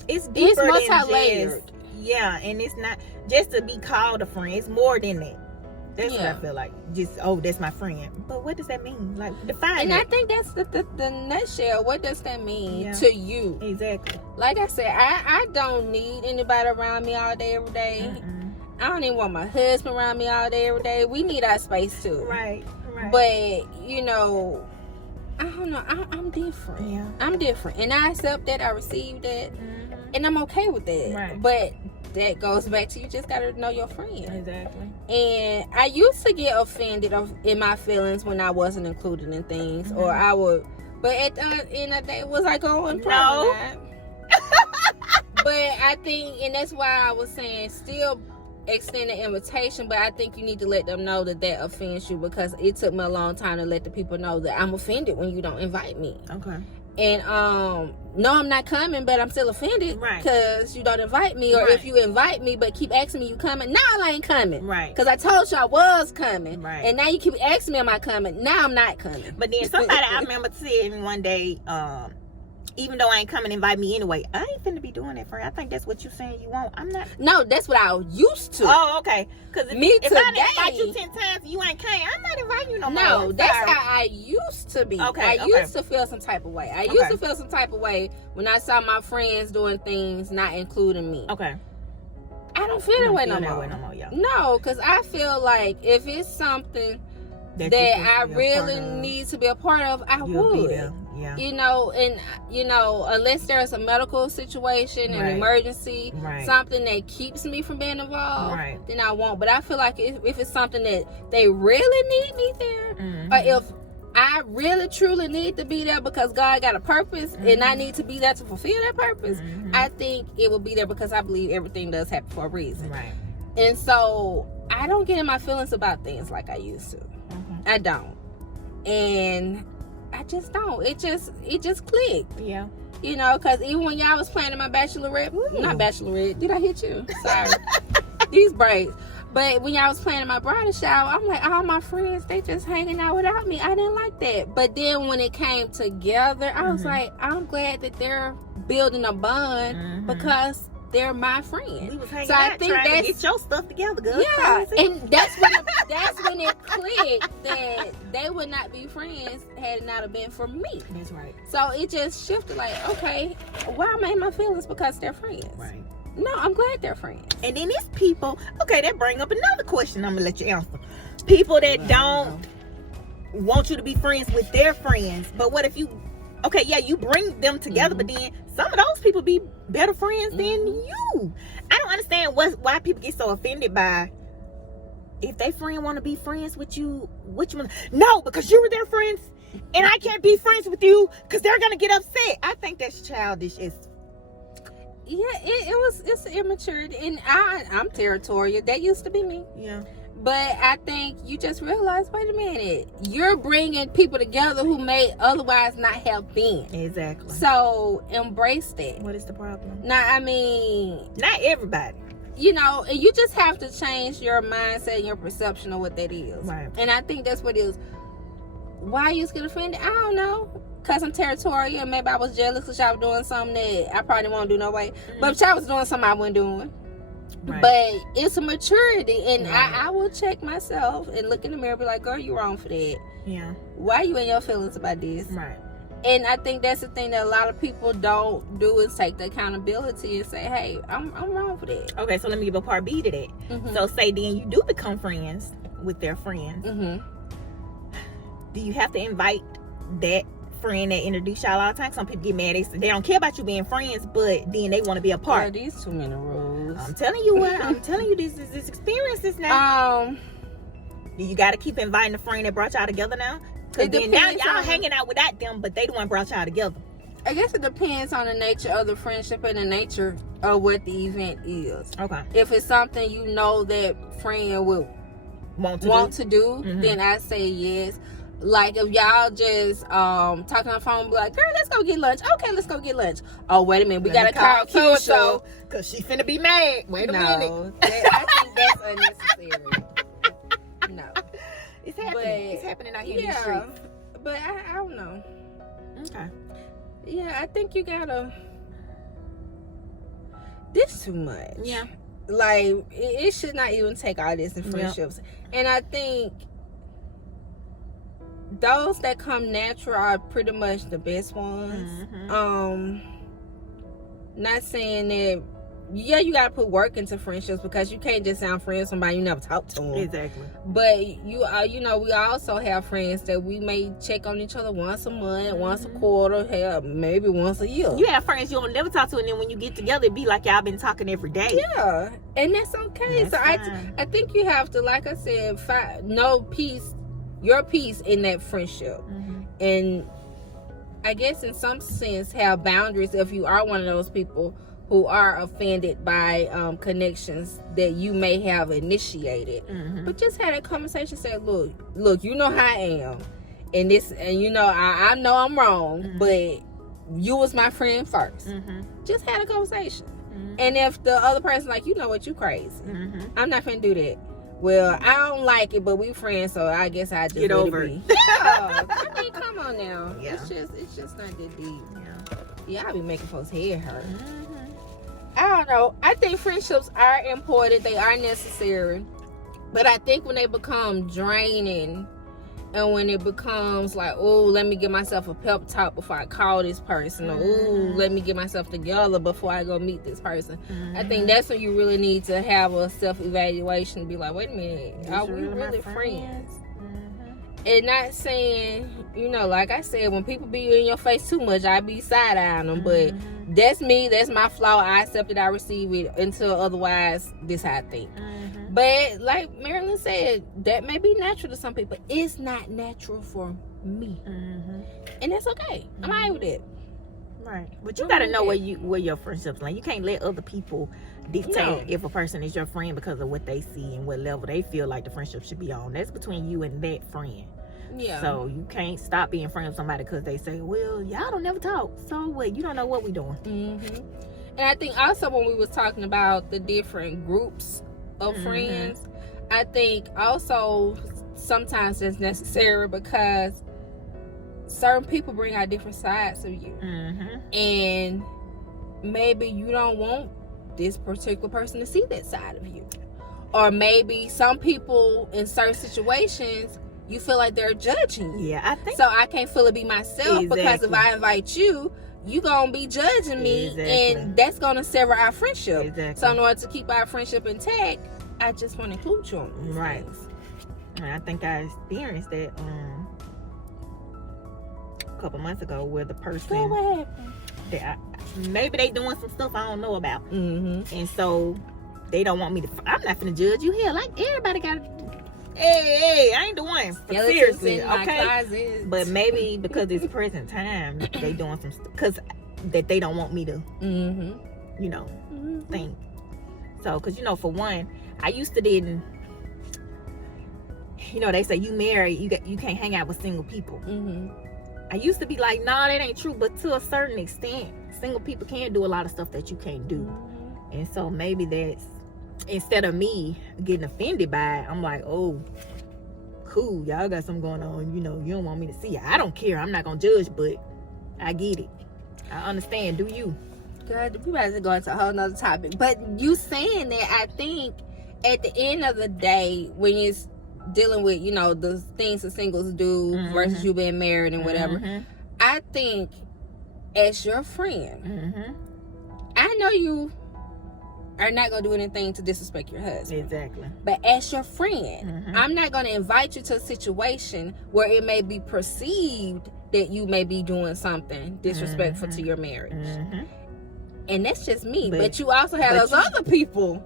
it's deeper than multi-layered. just, yeah, and it's not just to be called a friend. It's more than that. That's what Yeah. I feel like. Just, oh, that's my friend. But what does that mean? Like, define And it. I think that's the nutshell. What does that mean Yeah. to you? Exactly. Like I said, I don't need anybody around me all day, every day. I don't even want my husband around me all day, every day. We need our space too. Right. But, you know, I don't know. I'm different. Yeah. I'm different. And I accept that. I receive that. And I'm okay with that. Right. But that goes back to you just got to know your friend. Exactly. And I used to get offended in my feelings when I wasn't included in things. Or I would. But at the end of the day, was I going? Probably not. But I think, and that's why I was saying, still extend an invitation, but I think you need to let them know that offends you, because it took me a long time to let the people know that I'm offended when you don't invite me. Okay. And no, I'm not coming, but I'm still offended because you don't invite me. Or if you invite me but keep asking me you coming, now I ain't coming. Right. Because I told you I was coming. Right. And now you keep asking me am I coming. Now I'm not coming. But then somebody I remember saying one day, even though I ain't coming, invite me anyway. I ain't finna be doing that, friend. I think that's what you saying you want. I'm not. No, that's what I used to. Oh, okay. Because if Me I today. didn't invite you 10 times and you ain't came, I'm not inviting you no more. No, I'm that's sorry. how I used to be. Okay, I used to feel some type of way. I used to feel some type of way when I saw my friends doing things not including me. Okay. I don't feel that way no more. Yeah. No, because I feel like if it's something that I really need to be a part of, I would. Be there. Yeah. You know, and you know, unless there's a medical situation, an emergency, something that keeps me from being involved, then I won't. But I feel like if it's something that they really need me there, or if I really truly need to be there because God got a purpose and I need to be there to fulfill that purpose, I think it will be there because I believe everything does happen for a reason. Right. And so I don't get in my feelings about things like I used to. I don't. And I just don't. It just clicked. Yeah. You know, because even when y'all was planning my bachelorette, not bachelorette, did I hit you? Sorry. These braids. But when y'all was planning my bridal shower, I'm like, all my friends, they just hanging out without me. I didn't like that. But then when it came together, I was like, I'm glad that they're building a bond because they're my friend. We was hanging so out I think trying that's to get your stuff together, girl. yeah, and that's when it clicked that they would not be friends had it not have been for me. That's right. So it just shifted. Like, okay, why am I in my feelings because they're friends? Right. No, I'm glad they're friends. And then it's people. Okay, that bring up another question. I'm gonna let you answer. People that don't want you to be friends with their friends. But what if you? Okay, yeah, you bring them together, but then some of those people be better friends than you. I don't understand why people get so offended by if they friend want to be friends with you. Which one? No, because you were their friends, and I can't be friends with you because they're gonna get upset. I think that's childish. It's immaturity, and I'm territorial. That used to be me. Yeah. But I think you just realize, wait a minute, you're bringing people together who may otherwise not have been. Exactly. So embrace that. What is the problem? Now, I mean, not everybody. You know, and you just have to change your mindset and your perception of what that is. Right. And I think that's what it is. Why you get offended? I don't know. Because I'm territorial. Maybe I was jealous because y'all was doing something that I probably won't do no way. But if y'all was doing something I wasn't doing. Right. But it's a maturity, and I will check myself and look in the mirror and be like, girl, you wrong for that. Yeah. Why you in your feelings about this? Right. And I think that's the thing that a lot of people don't do, is take the accountability and say, hey, I'm wrong for that. Okay, so let me give a part B to that. So say then you do become friends with their friends. Do you have to invite that friend that introduced y'all all the time? Some people get mad. They don't care about you being friends, but then they want to be a part. Girl, these too many rules. I'm telling you what. I'm telling you this experiences now. Do you got to keep inviting the friend that brought y'all together now? Because then now y'all hanging out without them, but they the one brought y'all together. I guess it depends on the nature of the friendship and the nature of what the event is. Okay. If it's something you know that friend will want to do, then I say yes. Like if y'all just talking on the phone, be like, girl, let's go get lunch. Okay, let's go get lunch. Oh, wait a minute, we gotta call Keisha because she finna be mad. Wait a minute. I think that's unnecessary. No, it's happening. It's happening out here in the streets. But I don't know. Okay. Yeah, I think you gotta. This too much. Yeah. Like it should not even take all this in friendships. And I think those that come natural are pretty much the best ones. Not saying that you gotta put work into friendships, because you can't just sound friends with somebody you never talk to them. Exactly. But you know, we also have friends that we may check on each other once a month, once a quarter, hell, maybe once a year. You have friends you don't never talk to, and then when you get together, it be like y'all been talking every day. Yeah, and that's okay. So I think you have to, like I said, know your peace in that friendship, and I guess in some sense have boundaries if you are one of those people who are offended by connections that you may have initiated. But just had a conversation, say, look, you know how I am, and you know I know I'm wrong, but you was my friend first. Just had a conversation. And if the other person like, you know what, you crazy, I'm not finna do that. Well, I don't like it, but we friends, so I guess I just get over it. Yeah, I mean, come on now. Yeah. It's just not that deep. Yeah, I be making folks head hurt. I don't know. I think friendships are important. They are necessary. But I think when they become draining, and when it becomes like, oh, let me give myself a pep talk before I call this person, or oh, let me get myself together before I go meet this person, I think that's when you really need to have a self-evaluation and be like, wait a minute, are we really friends? And not saying, you know, like I said, when people be in your face too much, I be side-eyeing them, but that's me, that's my flaw. I accept it, I receive it, until otherwise, this how I think. But like Marilynn said, that may be natural to some people. It's not natural for me, and that's okay. I'm alright with it. Right, but you gotta know where your friendships like. You can't let other people dictate if a person is your friend because of what they see and what level they feel like the friendship should be on. That's between you and that friend. Yeah. So you can't stop being friends with somebody because they say, well, y'all don't never talk. So what? You don't know what we doing. And I think also when we was talking about the different groups of friends, I think also sometimes it's necessary because certain people bring out different sides of you. And maybe you don't want this particular person to see that side of you. Or maybe some people in certain situations, you feel like they're judging you. Yeah, I think so. I can't fully be myself because if I invite you, you gonna be judging me, and that's gonna sever our friendship. So in order to keep our friendship intact, I just want to include you on these things. And I think I experienced that a couple months ago, where the person So what happened? that maybe they doing some stuff I don't know about, and so they don't want me to. I'm not gonna judge you. Hell, like everybody got. Hey, I ain't the one. Seriously, okay. But maybe because it's present time, they doing some because that they don't want me to, you know, think. So, because you know, for one, I used to didn't. You know, they say you married, you can't hang out with single people. I used to be like, nah, that ain't true. But to a certain extent, single people can do a lot of stuff that you can't do, and so maybe that's. Instead of me getting offended by it, I'm like, oh, cool, y'all got something going on, you know, you don't want me to see it. I don't care, I'm not gonna judge, but I get it, I understand. Do you? Good, we about to go into a whole nother topic, but you saying that, I think at the end of the day, when you're dealing with, you know, the things that singles do versus you being married and whatever, I think as your friend, I know you are not going to do anything to disrespect your husband. Exactly. But as your friend, I'm not going to invite you to a situation where it may be perceived that you may be doing something disrespectful to your marriage. And that's just me. But you also have those other people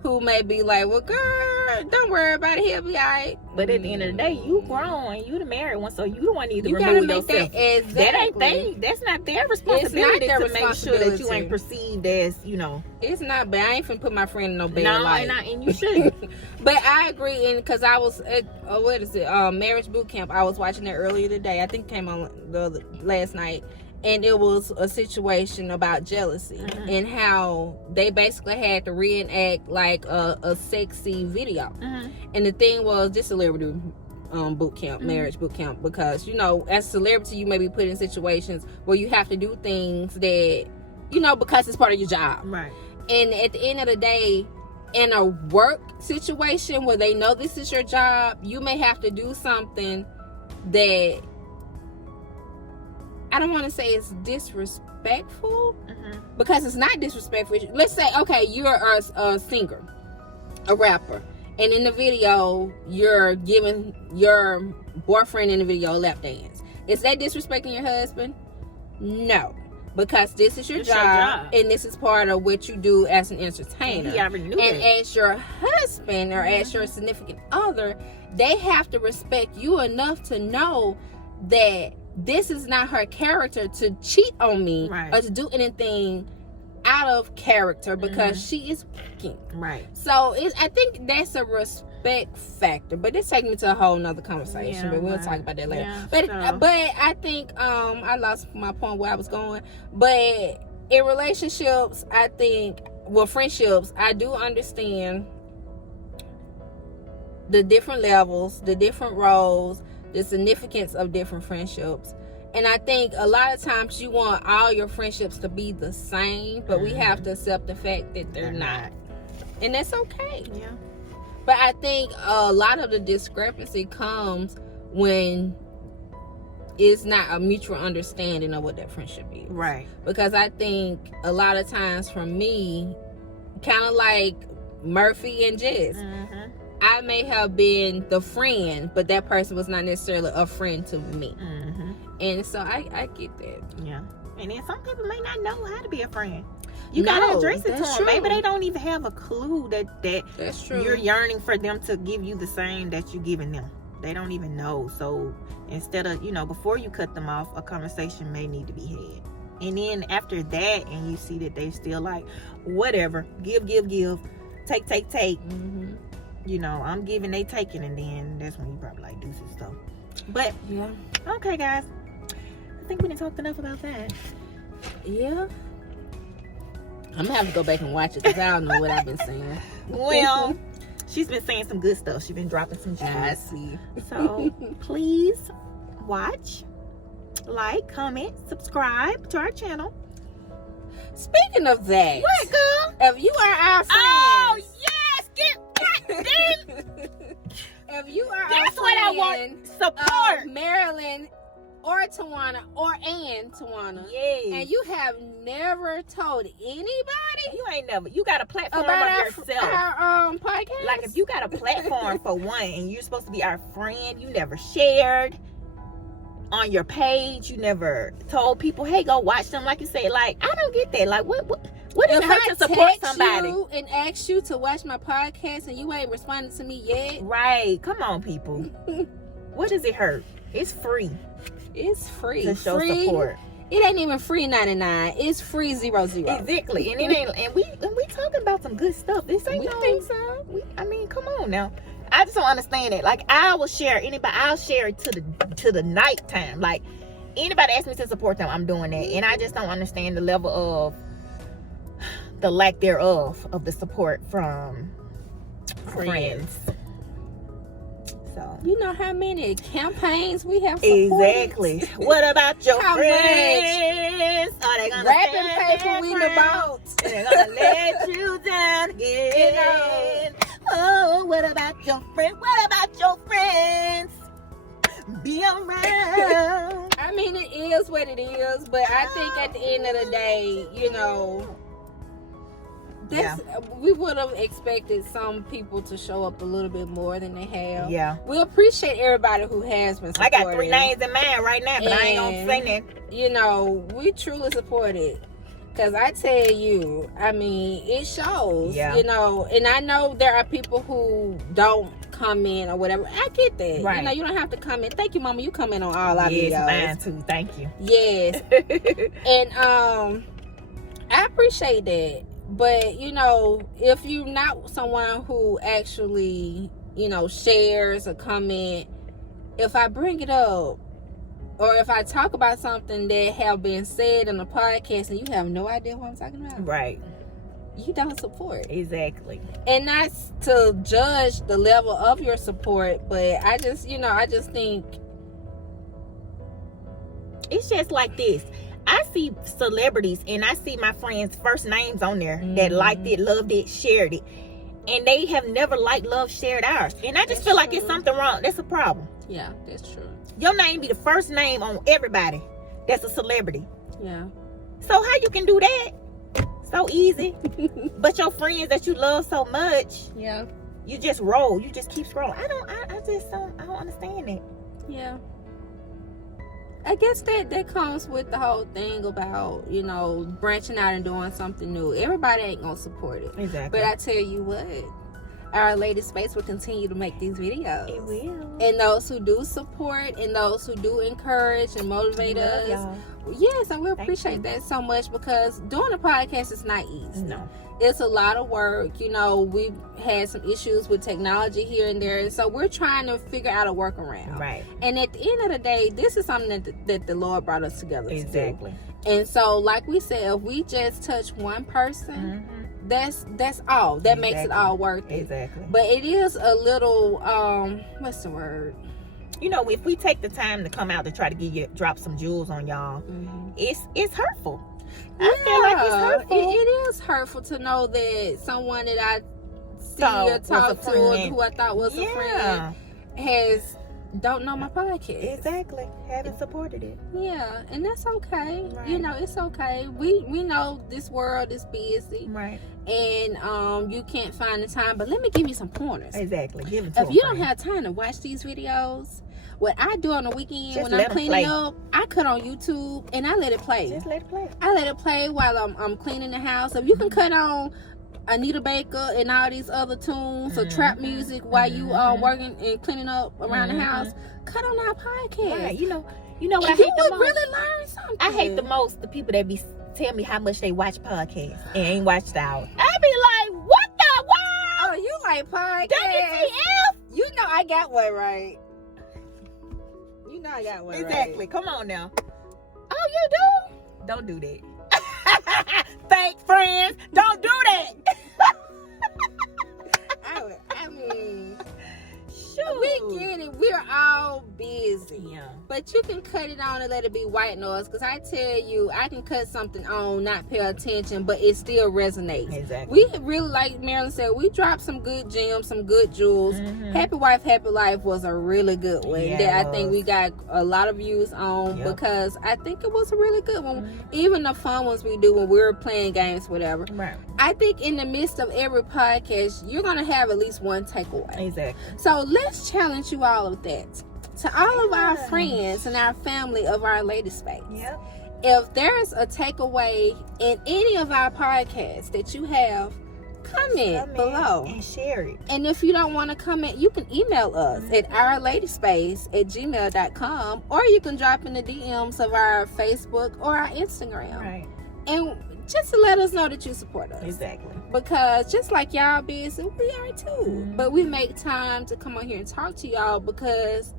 who may be like, well, girl, don't worry about it, he'll be all right. But at the end of the day, you grown and you the married one, so you don't want to need to You gotta remove make yourself. that exactly. That's not their responsibility their to make sure that you responsibility. ain't perceived as, you know. It's not bad. I ain't finna put my friend in no bad No, light. and you shouldn't. But I agree, and because I was at what is it? Marriage boot camp. I was watching it earlier today. I think it came on last night, and it was a situation about jealousy and how they basically had to reenact like a sexy video. And the thing was, this celebrity boot camp, marriage boot camp, because you know, as a celebrity, you may be put in situations where you have to do things that, you know, because it's part of your job. Right. And at the end of the day, in a work situation where they know this is your job, you may have to do something that I don't want to say it's disrespectful, because it's not disrespectful. Let's say, okay, you're a singer, a rapper, and in the video, you're giving your boyfriend in the video a lap dance. Is that disrespecting your husband? No. Because this is your job, and this is part of what you do as an entertainer. He already knew and that. as your husband or as your significant other, they have to respect you enough to know that this is not her character to cheat on me or to do anything out of character, because she is working. Right. So I think that's a respect factor, but this takes me to a whole nother conversation. But we'll talk about that later. Yeah, but I think I lost my point where I was going. But in relationships, I think, well, friendships, I do understand the different levels, the different roles, the significance of different friendships. And I think a lot of times you want all your friendships to be the same, but we have to accept the fact that they're not. And that's okay. Yeah. But I think a lot of the discrepancy comes when it's not a mutual understanding of what that friendship is. Right. Because I think a lot of times for me, kind of like Murphy and Jess, I may have been the friend, but that person was not necessarily a friend to me. And so I get that. Yeah. And then some people may not know how to be a friend. You gotta address it to them. Maybe they don't even have a clue that that's true. You're yearning for them to give you the same that you're giving them. They don't even know. So instead of, you know, before you cut them off, a conversation may need to be had. And then after that, and you see that they still like, whatever, give, take. You know, I'm giving, they taking, and then that's when you probably like do some stuff. But yeah. Okay, guys. I think we didn't talk enough about that. Yeah. I'm gonna have to go back and watch it because I don't know what I've been saying. Well, she's been saying some good stuff. She's been dropping some gems. I see. So please watch, like, comment, subscribe to our channel. Speaking of that, What, girl? if you are our friend, Oh yes, get back then. if you are That's our what I friend, want. Support. Marilyn or Tawana and Tawana, Yes. and you have never told anybody You ain't never. You got a platform about of yourself. our podcast. Like if you got a platform for one, and you're supposed to be our friend, you never shared on your page. You never told people, "Hey, go watch them." Like you said, like I don't get that. Like what does it hurt to support somebody? You and ask you to watch my podcast and you ain't responding to me yet. Right? Come on, people. What does it hurt? It's free. It's free. To show free support. It ain't even free 99. It's free 00. Exactly. And it ain't. And we talking about some good stuff. This ain't We no. think so. I mean, come on now. I just don't understand it. Like I will share anybody. I'll share it to the nighttime. Like anybody asks me to support them, I'm doing that. And I just don't understand the level of the lack thereof of the support from friends. So You know how many campaigns we have supported? exactly. What about your How friends? Are they gonna Wrapping stand paper their we the ground? boat. They're gonna let you down again. Oh, what about your friends? What about your friends? Be around. I mean, it is what it is, but I think at the end of the day, you know, we would have expected some people to show up a little bit more than they have. Yeah. We appreciate everybody who has been I supporting. got 3 names in mind right now, but I ain't gonna say that. You know, we truly support it. Because I tell you, I mean, it shows, Yeah. you know, and I know there are people who don't come in or whatever. I get that. Right. You know, you don't have to come in. Thank you, Mama. You come in on all our videos. Yes, mine too. Thank you. Yes. And I appreciate that. But, you know, if you're not someone who actually, you know, shares or comment, if I bring it up, or if I talk about something that have been said in the podcast and you have no idea what I'm talking about, Right. you don't support. Exactly. And that's to judge the level of your support, but I just, you know, I just think It's just like this. I see celebrities and I see my friends' first names on there that liked it, loved it, shared it. And they have never liked, loved, shared ours. And I just feel like it's something wrong. That's a problem. yeah, that's true. Your name be the first name on everybody that's a celebrity. Yeah. So how you can do that? So easy. But your friends that you love so much, Yeah. you just roll. You just keep scrolling. I don't understand it. Yeah. I guess that comes with the whole thing about, you know, branching out and doing something new. Everybody ain't gonna support it. Exactly. But I tell you what, Our Lady Space will continue to make these videos. It will. And those who do support and those who do encourage and motivate us. Y'all. Yes, and we Thank appreciate you. that so much, because doing a podcast is not easy. No. It's a lot of work. You know, we've had some issues with technology here and there, so we're trying to figure out a workaround. Right. And at the end of the day, this is something that the Lord brought us together Exactly. to do. And so, like we said, if we just touch one person, that's all. That makes it all worth it. Exactly. But it is a little what's the word? You know, if we take the time to come out to try to drop some jewels on y'all, it's hurtful. I feel like it's hurtful. It is hurtful to know that someone that I see Thought or talk was a to, or friend. who I thought was a friend, don't know my podcast. Exactly. Haven't supported it. Yeah, and that's okay. Right. You know, it's okay. We know this world is busy, Right. and you can't find the time. But let me give you some pointers. Exactly. Give it to If a you friend. don't have time to watch these videos, what I do on the weekend Just when let I'm 'em cleaning play. up, I cut on YouTube and I let it play. Just let it play. I let it play while I'm cleaning the house. If you can cut on Anita Baker and all these other tunes or trap music while you working and cleaning up around the house, cut on our podcast. Right. You know what I And hate you the would most? really learn something. I hate the most the people that be tell me how much they watch podcasts and ain't watched ours. I be like, what the world? Oh, you like podcasts? WTF? You know I got one right. You know I got one Exactly. right. Come on now. Oh, you do? Don't do that. Fake friends, don't do that. I mean, Shoot. we get it. We're all busy. Yeah. But you can cut it on and let it be white noise. Because I tell you, I can cut something on, not pay attention, but it still resonates. Exactly. We really, like Marilyn said, we dropped some good gems, some good jewels. Happy Wife, Happy Life was a really good one. Yeah, that it I think was. we got a lot of views on, Yep. because I think it was a really good one. Even the fun ones we do when we're playing games, whatever. Right. I think in the midst of every podcast, you're going to have at least one takeaway. Exactly. So let's challenge you all of that. To all of our friends and our family of Our Lady Space. Yep. If there's a takeaway in any of our podcasts that you have, comment below. And share it. And if you don't want to comment, you can email us at ourladyspace@gmail.com, or you can drop in the DMs of our Facebook or our Instagram. Right. And just to let us know that you support us. Exactly. Because just like y'all busy, we are too. But we make time to come on here and talk to y'all because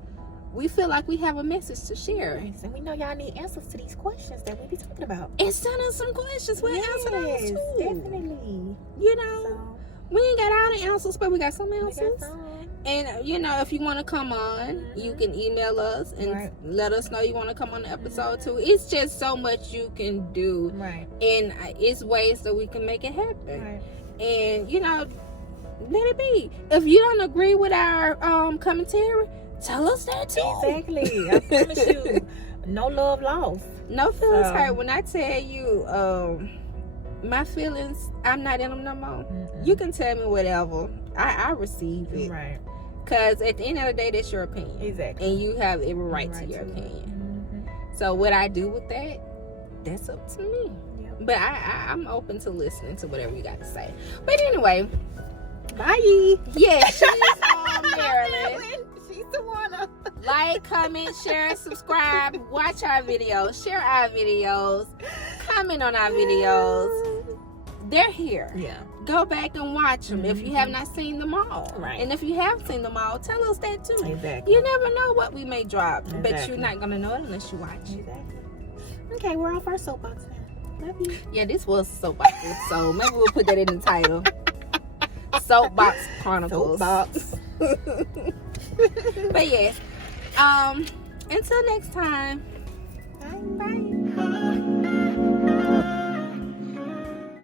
we feel like we have a message to share. And we know y'all need answers to these questions that we be talking about. And send us some questions. We'll answer those Yes, too. definitely. You know, So, we ain't got all the answers, but we got some we got answers. some. And you know, if you want to come on, you can email us and Right. let us know you want to come on the episode too. It's just so much you can do, Right. and it's ways that we can make it happen. Right. And you know, let it be. If you don't agree with our commentary, tell us that too. Exactly. I promise you, no love lost. No feelings So- hurt. When I tell you, my feelings, I'm not in them no more. You can tell me whatever. I receive it. Right. Because at the end of the day, that's your opinion. Exactly. And you have every right to your it. opinion. So what I do with that, that's up to me. Yep. But I'm open to listening to whatever you got to say. But anyway, bye. Yeah, she's Marilynn. She's the one. Like, comment, share, subscribe, watch our videos, share our videos, comment on our videos. They're here. Yeah. Go back and watch them if you have not seen them all. Right. And if you have seen them all, tell us that too. Exactly. You never know what we may drop, but Exactly. you're not going to know it unless you watch. Exactly. Okay, we're off our soapbox now. Love you. Yeah, this was Soapbox episode. Maybe we'll put that in the title. Soapbox Chronicles. Soapbox. But yes, until next time. Bye. Bye.